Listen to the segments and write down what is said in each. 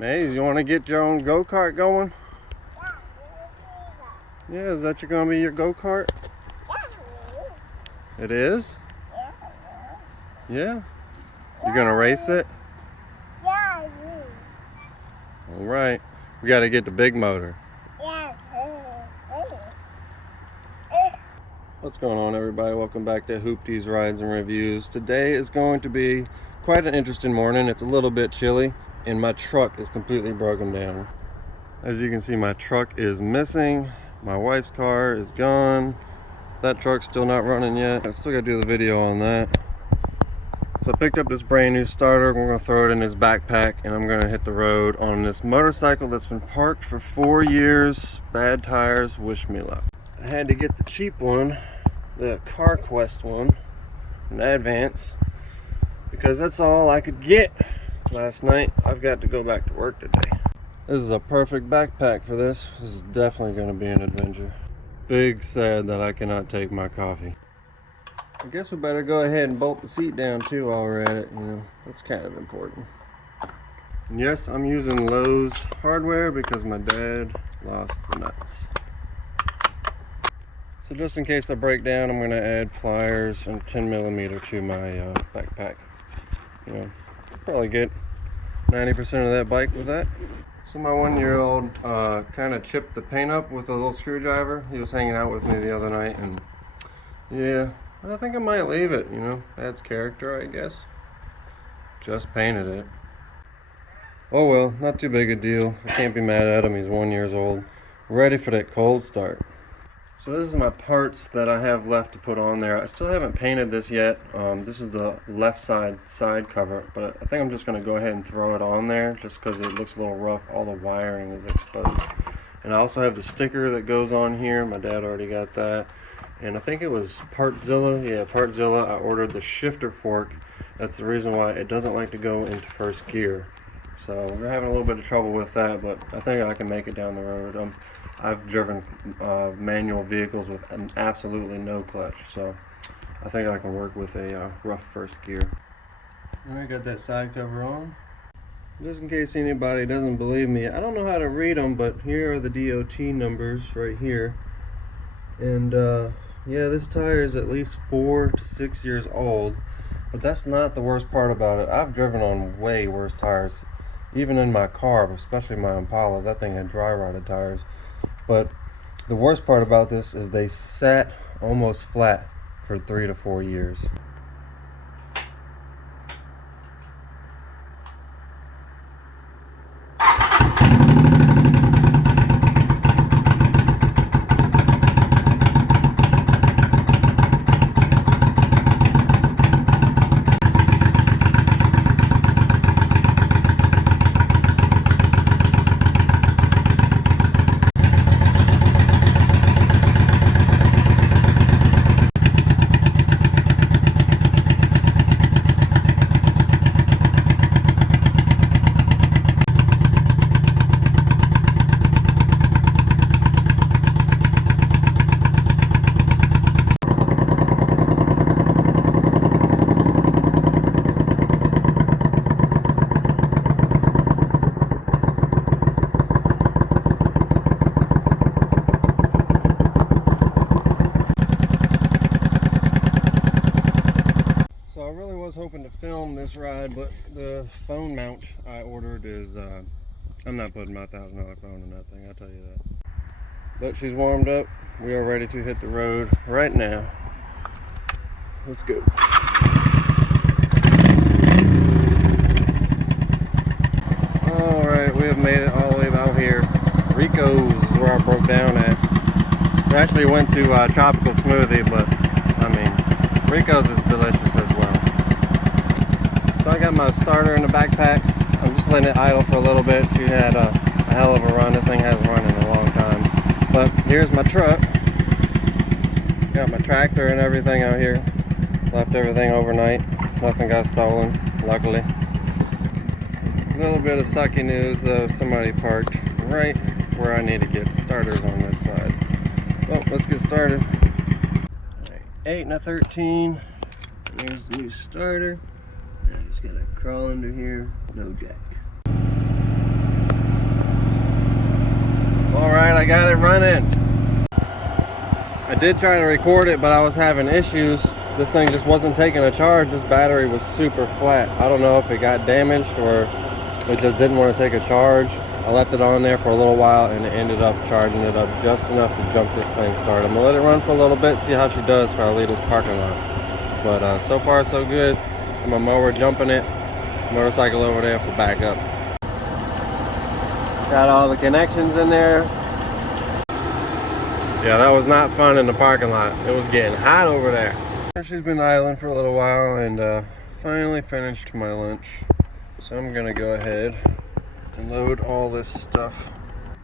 Maze, you want to get your own go-kart going? Yeah, is that going to be your go-kart? It is? Yeah? You're going to race it? Yeah. All right. We got to get the big motor. What's going on, everybody? Welcome back to Hoopty's Rides and Reviews. Today is going to be quite an interesting morning. It's a little bit chilly and my truck is completely broken down. As you can see, my truck is missing. My wife's car is gone. That truck's still not running yet. I still gotta do the video on that. So I picked up this brand new starter. I'm gonna throw it in this backpack and I'm gonna hit the road on this motorcycle that's been parked for 4 years. Bad tires, wish me luck. I had to get the cheap one, the CarQuest one, an Advance, because that's all I could get last night. I've got to go back to work today. This is a perfect backpack for this. This is definitely going to be an adventure. Big sad that I cannot take my coffee. I guess we better go ahead and bolt the seat down too while we're at it. You know, that's kind of important. And yes, I'm using Lowe's hardware because my dad lost the nuts. So just in case I break down, I'm going to add pliers and 10mm to my backpack. You know, probably get 90% of that bike with that. So my 1-year-old kind of chipped the paint up with a little screwdriver. He was hanging out with me the other night, and yeah, I think I might leave it, you know, adds character, I guess. Just painted it. Oh well, not too big a deal. I can't be mad at him, he's 1 year old. Ready for that cold start. So this is my parts that I have left to put on there. I still haven't painted this yet. This is the left side cover, but I think I'm just going to go ahead and throw it on there just because it looks a little rough. All the wiring is exposed. And I also have the sticker that goes on here. My dad already got that. And I think it was Partzilla. Yeah, Partzilla. I ordered the shifter fork. That's the reason why it doesn't like to go into first gear. So we're having a little bit of trouble with that, but I think I can make it down the road. I've driven manual vehicles with absolutely no clutch, so I think I can work with a rough first gear. Alright, got that side cover on. Just in case anybody doesn't believe me, I don't know how to read them, but here are the DOT numbers right here. And yeah, this tire is at least 4 to 6 years old, but that's not the worst part about it. I've driven on way worse tires, even in my car, especially my Impala. That thing had dry rotted tires. But the worst part about this is they sat almost flat for 3 to 4 years. So I really was hoping to film this ride, but the phone mount I ordered is, I'm not putting my $1,000 phone in that thing, I'll tell you that. But she's warmed up. We are ready to hit the road right now. Let's go. Alright, we have made it all the way out here. Rico's is where I broke down at. We actually went to Tropical Smoothie, but I mean, Rico's is delicious as well. So I got my starter in the backpack. I'm just letting it idle for a little bit. She had a hell of a run. This thing hasn't run in a long time. But here's my truck. Got my tractor and everything out here. Left everything overnight. Nothing got stolen, luckily. A little bit of sucky news though. Somebody parked right where I need to get starters on this side. Well, let's get started. 8 and a 13. There's the new starter. I just gotta crawl under here. No jack. I got it running. I did try to record it, but I was having issues. This thing just wasn't taking a charge. This battery was super flat. I don't know if it got damaged or it just didn't want to take a charge. I left it on there for a little while and it ended up charging it up just enough to jump this thing started. I'm gonna let it run for a little bit, see how she does before I leave this parking lot. But so far so good. My mower jumping it, motorcycle over there for backup. Got all the connections in there. Yeah, that was not fun in the parking lot. It was getting hot over there. She's been idling for a little while and finally finished my lunch. So I'm gonna go ahead and load all this stuff.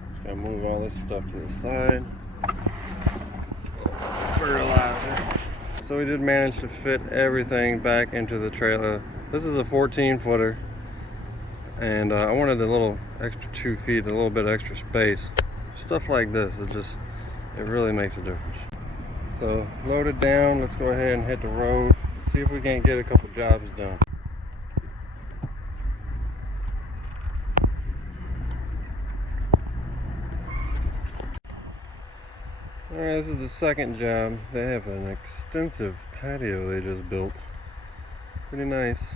Just gonna move all this stuff to the side. Fertilizer. So we did manage to fit everything back into the trailer. This is a 14 footer. And I wanted a little extra 2 feet, a little bit extra space. Stuff like this, it really makes a difference. So load it down, let's go ahead and hit the road. Let's see if we can't get a couple jobs done. Alright, this is the second job. They have an extensive patio they just built. Pretty nice.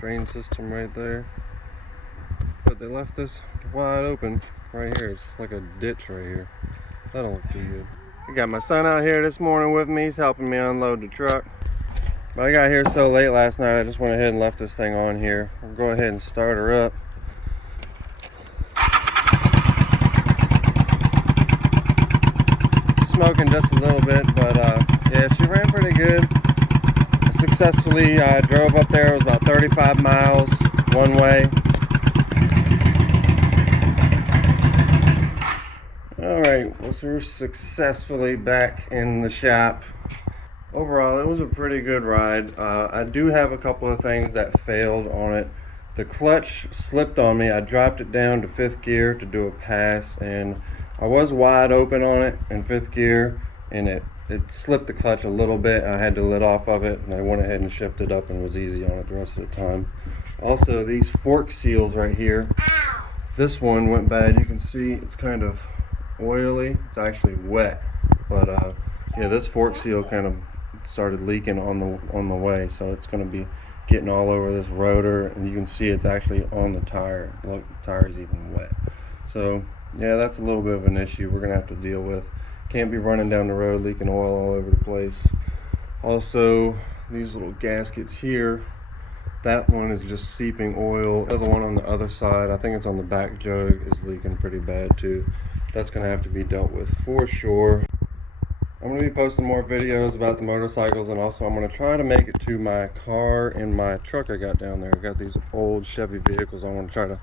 Drain system right there. But they left this wide open right here. It's like a ditch right here. That don't look too good. I got my son out here this morning with me. He's helping me unload the truck. But I got here so late last night, I just went ahead and left this thing on here. We'll go ahead and start her up. Smoking just a little bit, but yeah, she ran pretty good. I successfully drove up there. It was about 35 miles one way. Alright, well, so we're successfully back in the shop. Overall, it was a pretty good ride. I do have a couple of things that failed on it. The clutch slipped on me. I dropped it down to 5th gear to do a pass, and I was wide open on it in 5th gear, and it slipped the clutch a little bit. I had the lid off of it, and I went ahead and shifted up and was easy on it the rest of the time. Also, these fork seals right here, this one went bad. You can see it's kind of oily. It's actually wet, but yeah, this fork seal kind of started leaking on the way, so it's going to be getting all over this rotor, and you can see it's actually on the tire. Look, the tire's even wet. So yeah, that's a little bit of an issue we're gonna have to deal with. Can't be running down the road leaking oil all over the place. Also, these little gaskets here, that one is just seeping oil. The other one on the other side, I think it's on the back jug, is leaking pretty bad too. That's gonna have to be dealt with for sure. I'm gonna be posting more videos about the motorcycles, and also I'm gonna try to make it to my car and my truck I got down there. I got these old Chevy vehicles I want to try to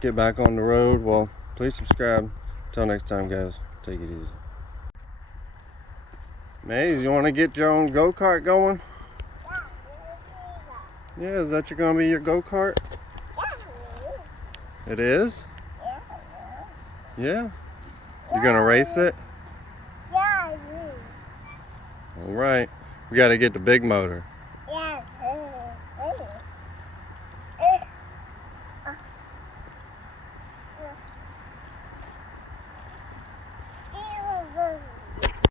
get back on the road. Well, please subscribe. Until next time, guys, take it easy. Maze, you want to get your own go-kart going? Yeah, is that gonna be your go-kart? It is? Yeah? You're gonna race it? All right, we got to get the big motor.